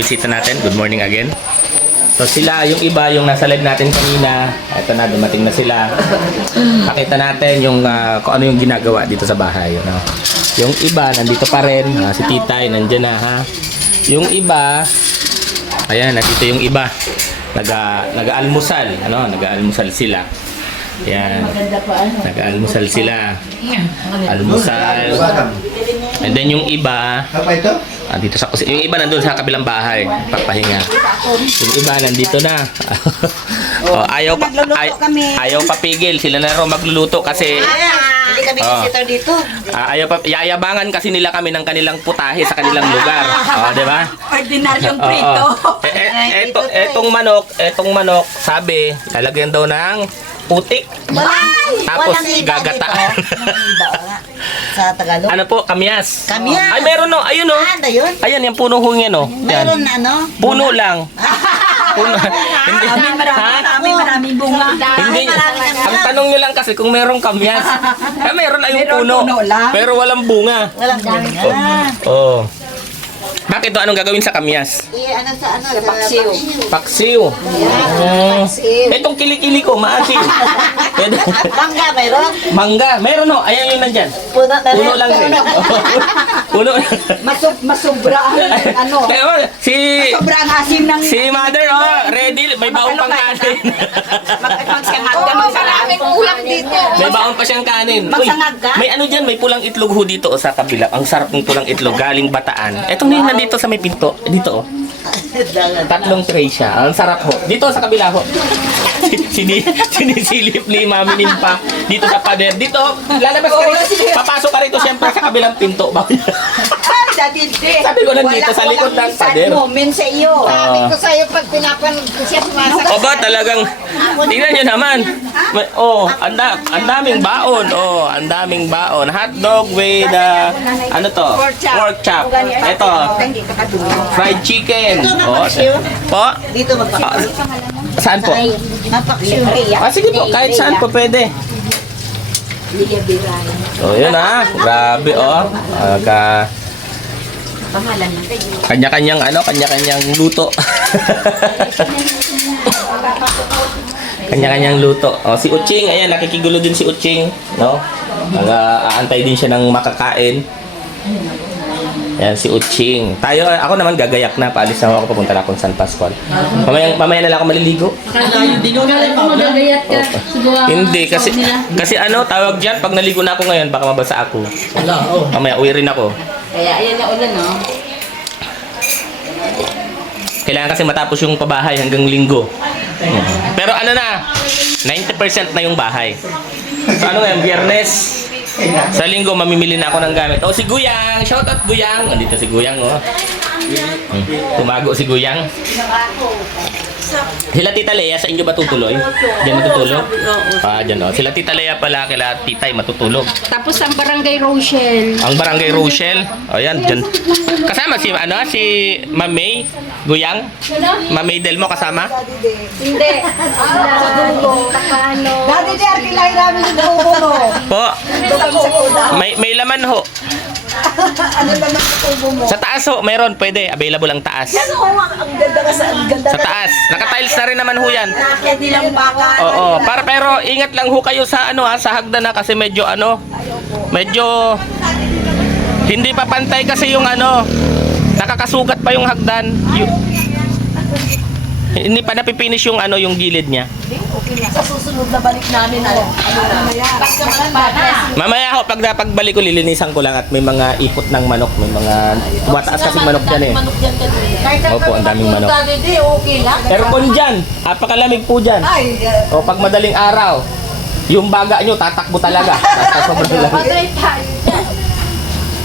bisita natin. Good morning again. So sila, yung iba, yung nasa live natin kanina, ito na, dumating na sila. Pakita natin yung kung ano yung ginagawa dito sa bahay. Ano? Yung iba, nandito pa rin. Si Titay, nandyan na ha. Yung iba, ayan, nandito yung iba. Nag-aalmusal. Ano? Nag-aalmusal sila. Ayan. Nag-aalmusal sila. Almusal. And then yung iba, dito sa yung iba nandun sa kabilang bahay, papahinga. Yung iba nandito na. Ayaw papigil, sila na raw magluluto kasi hindi kami visitor dito. yayabangan kasi nila kami ng kanilang putahe sa kanilang lugar. Di ba? Ordinaryong prito. Etong manok, sabi, lalagyan daw ng putik. Tapos gagataan. Sa Tagalog? Ano po? Kamyas. Kamyas. Ay, meron no. Ayun no. Ano yun? Ayan, yung puno ho yan no. Meron na ano? Puno lang. Puno. Hindi. Maraming bunga. Hindi. Ang tanong nyo lang kasi kung merong kamyas. Meron ay yung puno. Pero walang bunga. Walang bunga. Oh. Bakit ito? Anong gagawin sa kamyas? Ano sa ano? Sa paksiw. Paksiw. Itong kilikili ko, maasim. Mangga, mayroon? Mangga. Meron no. Ayan yung nandyan. Puno lang din. Puno. Masubra ang ano? Masubra ang asim ng... Si mother, ready. May baon pang kanin. Magsangag ka. Maraming ulam dito. May baon pa siyang kanin. Magsangag ka? May ano dyan, may pulang itlog ho dito sa kabila. Ang sarap ng pulang itlog, galing Bataan. Ito na yung nandito sa may pinto. Dito Tatlong tray siya. Ang sarap ho. Dito sa kabila ho. Sinisilip ni Mami Nimpa dito sa pader. Dito, lalabas ka rito. Papasok ka rito siyempre sa kabilang pinto. Sabi ko nandito sa likod ng pader. Moment sa iyo. Sabi ko sa'yo pag pinapanood ko siya pumasok. O ba talagang tingnan nyo naman. Ang daming baon. Ang daming baon. Hotdog with ano to? Pork chop. Ito. Fried chicken. Po? Dito magpapaksiw. Saan po? Mapaksiw. Sige po, kahit saan po pwede. So yun grabe kanya-kanyang kanya-kanyang luto. Kanya-kanyang luto. Si Uching, ayan, nakikigulo din si Uching, no? Aantay din siya ng makakain. Ayan, si Uching. Ako naman gagayak na, paalis na ako, papunta na akong San Pascual. Mamaya na lang ako maliligo. Hindi, kasi tawag dyan, pag naligo na ako ngayon, baka mabasa ako. Mamaya, uwi rin ako. Kaya ayan na ulan, no? Kailangan kasi matapos yung pabahay hanggang linggo. Pero 90% na yung bahay. So ngayon, Biyernes. Sa linggo, mamimili na ako ng gamit. Si Guyang! Shoutout Guyang! Nandito si Guyang, Tumago si Guyang. Sila Tita Lea, sa inyo ba tutulog? Diyan matutulog? Diyan Sila Tita Lea pala, kila Titay matutulog. Tapos ang Barangay Rochelle. Ang Barangay Rochelle? Ayan, diyan. Kasama si Ma'am May Guyang? Ma'am May Delmo kasama? Hindi. Dati di arkilay namin yung bubo mo. Po. May laman ho. Ano naman yung bubo mo? Sa taas ho, meron, pwede. Available ang taas. Ang ganda ka ang ganda. Sa taas. Naka-tiles na rin naman ho yan. Nakakit nilang baka. Pero ingat lang ho kayo sa sa hagdan kasi medyo medyo hindi pa pantay kasi yung nakakasugat pa yung hagdan. Hindi pa napipinish yung yung gilid niya. Sa susunod na balik namin, Mamaya ho, pagbalik ko, lilinisan ko lang at may mga ipot ng manok. May mga tumataas kasing manok dyan Opo, ang daming manok. Aircon dyan. Apakalamig po dyan. Pag madaling araw, yung baga nyo, tatakbo talaga. Sobrang lamig.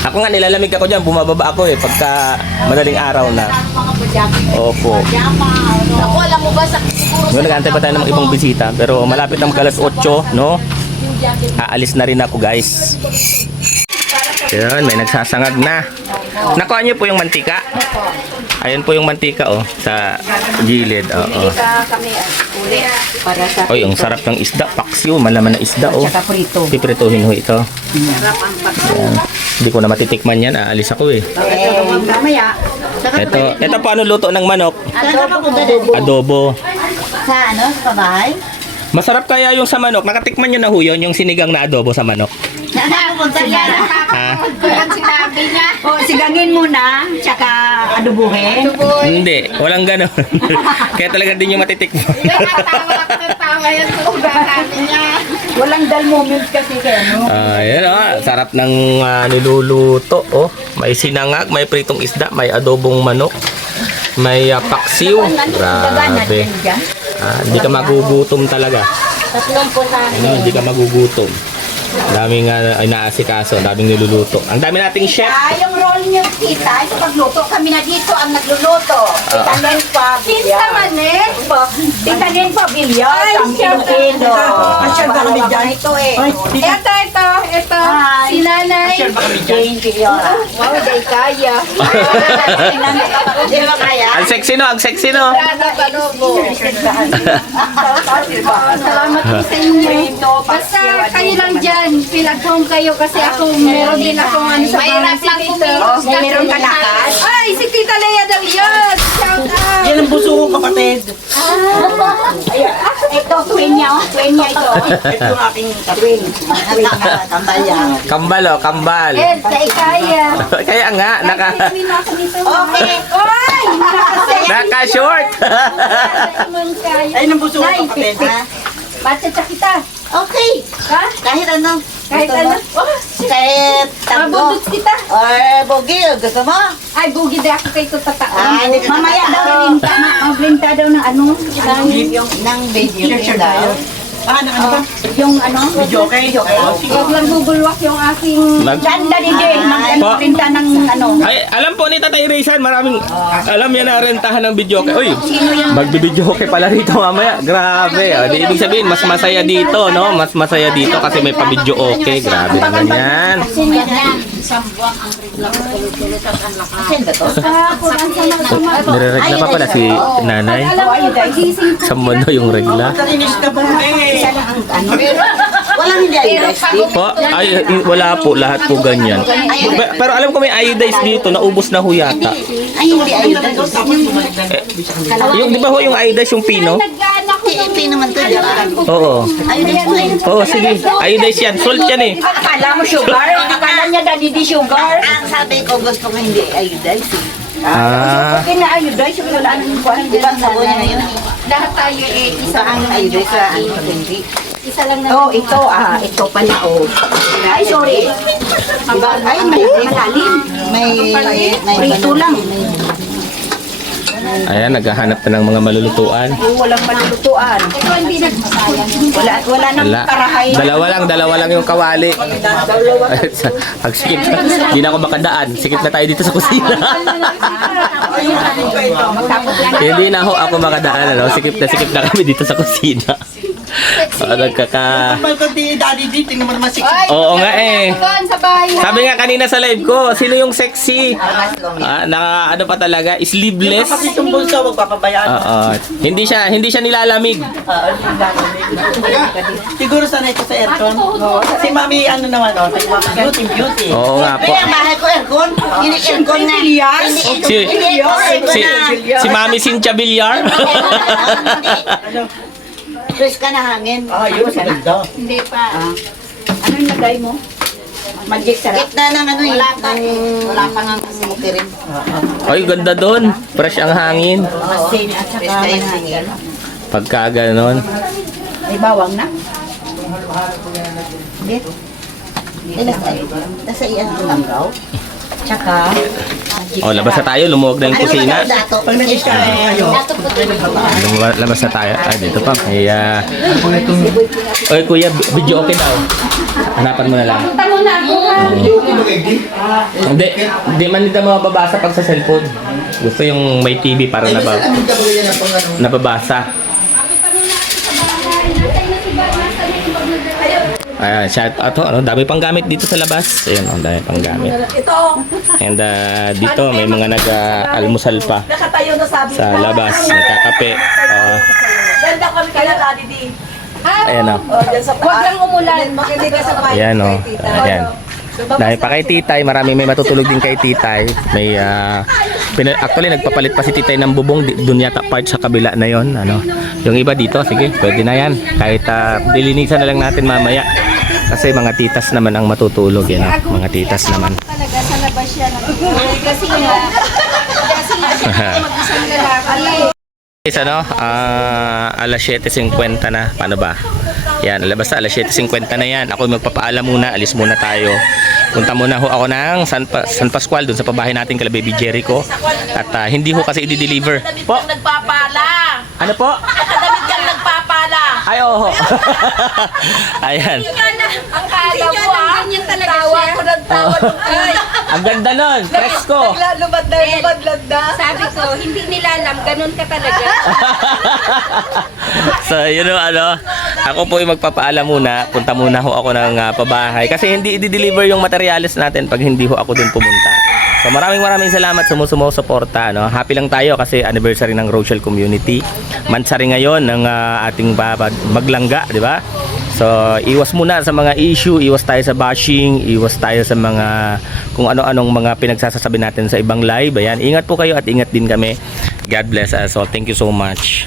Ako nga, nilalamig ako dyan. Bumababa ako pagka madaling araw na. Opo. Ako, alam mo ba sa siguro Nag-aantay pa tayo ng ibang bisita. Pero malapit ng alas 8, no? Aalis na rin ako, guys. Yan, may nagsasangag na. Nakuha niyo po yung mantika? Ayun po yung mantika oh, sa gilid. Oo. Kami uli para sa Oy, ang sarap ng isda. Paksiw, malaman na isda oh. tsaka prito. Piprituhin ho ito. Ayan. Hindi ko na matitikman yan. Aalis ako eh. Mamaya. Ito paano luto ng manok? Adobo. Sa ano? Sa bahay? Masarap kaya yung sa manok. Nakatikman nyo na ho yun, yung sinigang na adobo sa manok. Nakapunta niya. Ha? Ang sinabi niya. O, sigangin muna, tsaka adubuhin. Hindi, walang ganon. Kaya talaga din yung matitikman. Tawa yan sa sinabi niya. Walang dull moment kasi kaya no. Ayan sarap ng niluluto. Oh. May sinangag, may pritong isda, may adobong manok, may paksiw. Grabe. Hindi ka magugutom talaga. Tatlong po sa Hindi ka magugutom. Daming inaasikaso, daming niluluto. Ang dami nating chef. Yung roll niyo, tita, ito pagluto, kami na dito ang nagluluto. Tita Nen pa, Tita Manen? Tita Nen pa, Bilyar, ang Pilipino. Asyal ba kami dyan? Ito eh. Ito. Si nanay. Asyal ba kami dyan? Bilyar. Wow, day kaya. Di ba kaya? Ang sexy no, ang sexy no. Rada Palobo. Salamat po sa inyo. Basta kayo lang dyan. Pilag-home kayo kasi ako meron din akong ano sa bahay. Si Tita. Meron ka lakas? Ay, si Tita Lea daw yun. Shout out. Yan ang buso ko, kapatid. Ito, twin niya, oh. Twin niya ito. Ito ang aking Twin. Kambal yan. Kambal oh, kambal. Eh, day kaya. Kaya nga, Okay. Oy! naka-short. Ay, ang buso ko, kapatid. Bacha kita. Okay. Ha? Kahit ano. Kahit Gusto ano? mo? Oh, Kahit tango. mabudot kita. Or bugil. Gusto mo? Ay, bugi di ako kayo tataon. Mamaya daw rinta. Mabrinta daw ng ano? Yung ng video daw. Ah, ano ba? Yung ano? Video okay? Huwag lang gugulwak yung aking... Ganda din din. Magprinta ng ano. Ay, alam po ni Tatay Rizan, maraming alam yan na rentahan ng video. Uy, magbi-video pala rito mamaya. Grabe. Di ibig sabihin, mas masaya dito, no? Mas masaya dito kasi may pa-video okay. Grabe naman yan. Asin ba to? Nire-regla pa pala si nanay. Alam ko, pagising ko. Sa mundo yung regla. Kalinis ka po eh. Isa lang ang ano. Walang hindi iodized dito. Po, ay, wala po. Lahat po ganyan. Pero alam ko may iodized dito. Naubos na ho yata. Ay, hindi iodized. Yung, di ba ho yung iodized yung pino? Nag-anak ko ng... Ito naman to, di ba? Oo. Iodized po eh. Oo, sige. Iodized yan. Salt yan eh. Akala mo sugar? Akala niya dati di sugar? Ang sabi ko, gusto ko hindi iodized eh. Ah. Okay na iodized, yung wala nang kuhan. Di ba sabon niya ngayon? Lahat tayo eh, isa Isa ang iodized sa ano, hindi. Isa lang na... Oh, ito pala, oh. Ay, sorry. Diba? Ay, malalim. May prito lang. Ayan, naghahanap na ng mga malulutuan. Walang malulutuan. Ito hindi nagsasayang. Wala nang Wala. karahay. Dalawa lang yung kawali. Pag sikip, hindi na ako makadaan. Sikip na tayo dito sa kusina. Hindi na ako makadaan. Ano? Sikip na kami dito sa kusina. Nagkaka... Kapal ko di daddy di, tingnan mo naman si Oo nga eh. Doon sa bahay. Sabi nga kanina sa live ko, sino yung sexy? Ano pa talaga? Sleeveless? Kapatid yung bunso, wag papabayaan. Oo. Hindi siya nilalamig. Siguro sanay ko sa aircon. Si mami, ano naman, beauty. Oo nga po. Ang bahay ko, aircon. Hindi aircon na. Si Mami Cynthia Villar. Fresh ka na hangin. Yun, ganda. Hindi pa. Ano yung lagay mo? Magic sarap. Gitna ng ano yun. Wala pa nga smoky rin. Ay, ganda doon. Fresh ang hangin. Masin at saka manhangin. Pagka ganon. May bawang na? Hindi. Nasa iyan ko lang raw. Tsaka, O, labas na tayo. Lumuwag na yung kusina. Pag nag-ish ka, ayun. Labas na tayo. Ay, dito pa. May, Oy, kuya, video okay daw. Hanapan mo na lang. Punta muna ako. Hindi man nito mababasa pag sa cellphone. Gusto yung may TV para nababasa. Natay na si Bar. Nasa na yung pag Ayan, shout out to. Ano, dami pang gamit dito sa labas. Ayan, ang dami pang gamit. Ito, And dito may mga nag-almusal pa nakatayo na sabi sa labas. Nagkakape. Ganda kami kaya Daddy D. Ayan o. Diyan sa Huwag lang umulan. Makinig ka sa mic. Ayan o. Ayan. Dahil pa kay Titay, marami may matutulog din kay Titay. May actually nagpapalit pa si Titay ng bubong doon yata part sa kabila na yon, ano. Yung iba dito, sige, pwede na yan. Kahit dilinisan na lang natin mamaya. Kasi mga titas naman ang matutulog yan, mga titas naman. Talaga sa labas siya. Kasi nga mag-isang lalaki. Guys, ano, alas 7:50 na. Paano ba? Yan, basta alas 7:50 na yan. Ako magpapaalam muna, alis muna tayo. Punta muna ho ako ng San Pascual, dun sa pabahay natin kala Baby Jericho. At hindi ho kasi i-deliver. Po? Nagpapala. Ano po? Nakadamit kang nagpapala. Ay, oo. Ayan. Ang kala mo ganyan talaga siya. Nagtawa ay. Ang ganda nun, presko. Lumad na. Sabi ko, hindi nila alam, ganun ka talaga. So, yun know, ano, ako po yung magpapaalam muna. Punta muna ho ako ng pabahay. Kasi hindi i-deliver yung materials natin pag hindi ho ako dun pumunta. So, maraming salamat sumusuporta, no? Happy lang tayo kasi anniversary ng Rochelle Community. Mansari ngayon ng ating maglangga, di ba? So, iwas muna sa mga issue, iwas tayo sa bashing, iwas tayo sa mga kung ano-anong mga pinagsasasabi natin sa ibang live. Ayan, ingat po kayo at ingat din kami. God bless us all. Thank you so much.